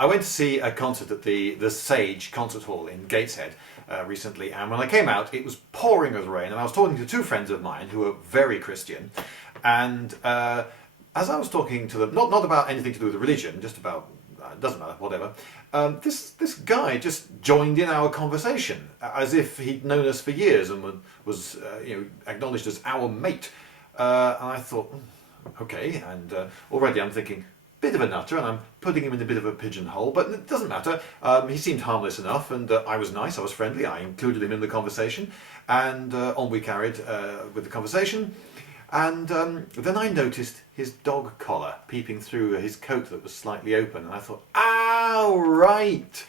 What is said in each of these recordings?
I went to see a concert at the Sage Concert Hall in Gateshead recently, and when I came out, it was pouring with rain, and I was talking to two friends of mine who were very Christian, and as I was talking to them, not about anything to do with religion, just about, doesn't matter, whatever, this guy just joined in our conversation, as if he'd known us for years and was acknowledged as our mate. And I thought, okay, and already I'm thinking, bit of a nutter, and I'm putting him in a bit of a pigeonhole, but it doesn't matter. He seemed harmless enough, and I was nice, I was friendly, I included him in the conversation, and on we carried with the conversation. And then I noticed his dog collar peeping through his coat that was slightly open, and I thought, right,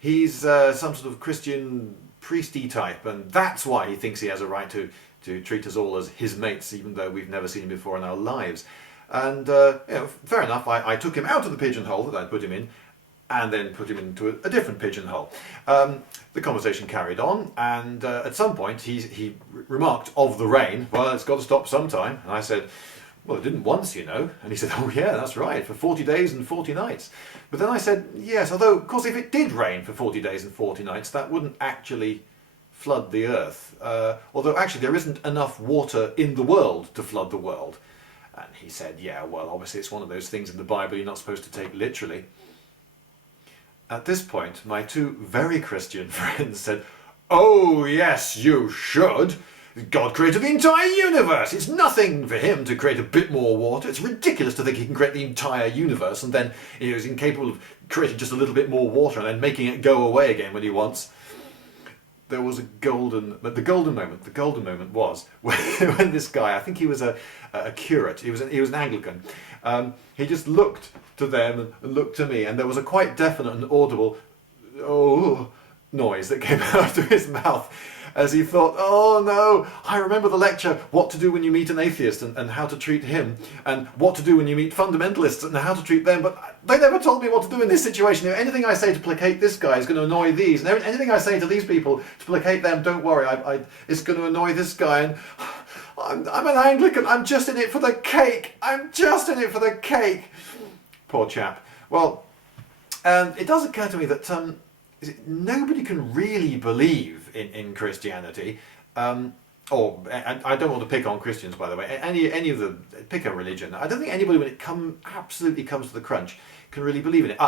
he's some sort of Christian priesty type, and that's why he thinks he has a right to treat us all as his mates, even though we've never seen him before in our lives. And fair enough, I took him out of the pigeonhole that I'd put him in, and then put him into a different pigeonhole. The conversation carried on, and at some point he remarked of the rain, well, it's got to stop sometime. And I said, well, it didn't once, you know. And he said, oh yeah, that's right, for 40 days and 40 nights. But then I said, yes, although, of course, if it did rain for 40 days and 40 nights, that wouldn't actually flood the earth. Although actually there isn't enough water in the world to flood the world. And he said, yeah, well, obviously it's one of those things in the Bible you're not supposed to take literally. At this point, my two very Christian friends said, oh yes, you should. God created the entire universe. It's nothing for him to create a bit more water. It's ridiculous to think he can create the entire universe and then he's incapable of creating just a little bit more water and then making it go away again when he wants. There was the golden moment was when this guy, I think he was a curate, he was an Anglican, he just looked to them and looked to me, and there was a quite definite and audible oh noise that came out of his mouth as he thought, oh no, I remember the lecture, what to do when you meet an atheist and how to treat him, and what to do when you meet fundamentalists and how to treat them, but they never told me what to do in this situation. Anything I say to placate this guy is going to annoy these, and anything I say to these people to placate them, don't worry, it's going to annoy this guy, and I'm an Anglican, I'm just in it for the cake, Poor chap. Well, it does occur to me that nobody can really believe in Christianity, and I don't want to pick on Christians, by the way, any of the, pick a religion. I don't think anybody, when it absolutely comes to the crunch, can really believe in it.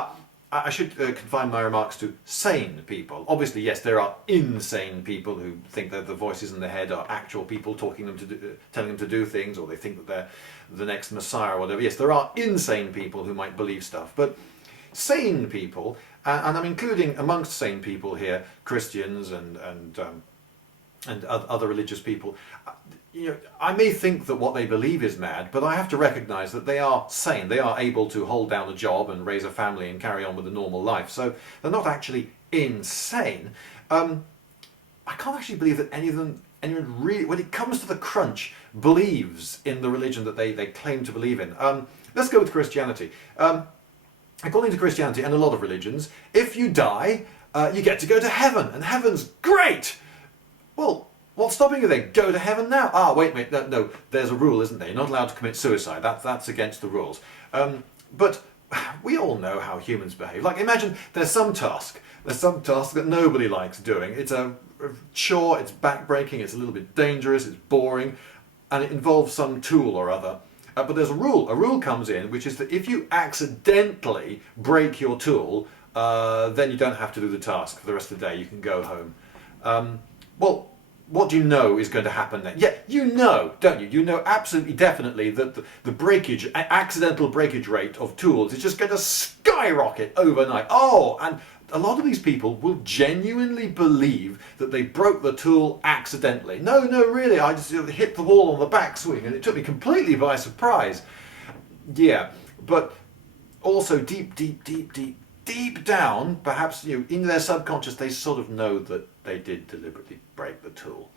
I should confine my remarks to sane people. Obviously, yes, there are insane people who think that the voices in their head are actual people telling them to do things, or they think that they're the next Messiah or whatever. Yes, there are insane people who might believe stuff, but sane people, and I'm including amongst sane people here Christians and other religious people. I may think that what they believe is mad, but I have to recognise that they are sane. They are able to hold down a job and raise a family and carry on with a normal life. So they're not actually insane. I can't actually believe that anyone really, when it comes to the crunch, believes in the religion that they claim to believe in. Let's go with Christianity. According to Christianity and a lot of religions, if you die, you get to go to heaven, and heaven's great! Well, what's stopping you then? Go to heaven now. Wait a minute, no, there's a rule, isn't there? You're not allowed to commit suicide. That's against the rules. But we all know how humans behave. Like, imagine there's some task that nobody likes doing. It's a chore, it's backbreaking, it's a little bit dangerous, it's boring, and it involves some tool or other. But there's a rule. A rule comes in, which is that if you accidentally break your tool, then you don't have to do the task for the rest of the day. You can go home. Well, what do you know is going to happen then? Yeah, you know, don't you? You know absolutely definitely that the accidental breakage rate of tools is just going to skyrocket overnight. And a lot of these people will genuinely believe that they broke the tool accidentally. No, really, I just hit the wall on the backswing and it took me completely by surprise. Yeah, but also deep down, perhaps in their subconscious, they sort of know that they did deliberately break the tool.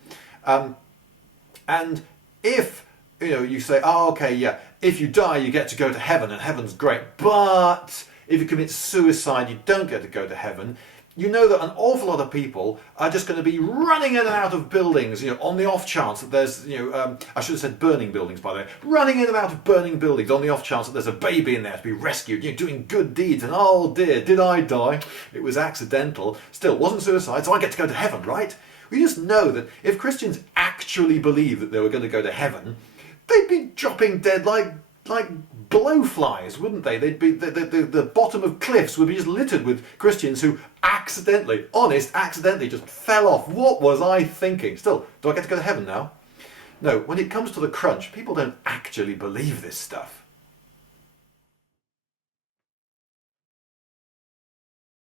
And if you say, okay, yeah, if you die, you get to go to heaven, and heaven's great, but if you commit suicide, you don't get to go to heaven. you know that an awful lot of people are just going to be running in and out of buildings, on the off chance that there's, I should have said burning buildings, by the way, running in and out of burning buildings on the off chance that there's a baby in there to be rescued, doing good deeds, and oh dear, did I die? It was accidental. Still, wasn't suicide, so I get to go to heaven, right? We just know that if Christians actually believed that they were going to go to heaven, they'd be dropping dead like blowflies, wouldn't they? They'd be the bottom of cliffs would be just littered with Christians who accidentally just fell off. What was I thinking? Still, do I get to go to heaven now? No, when it comes to the crunch, people don't actually believe this stuff.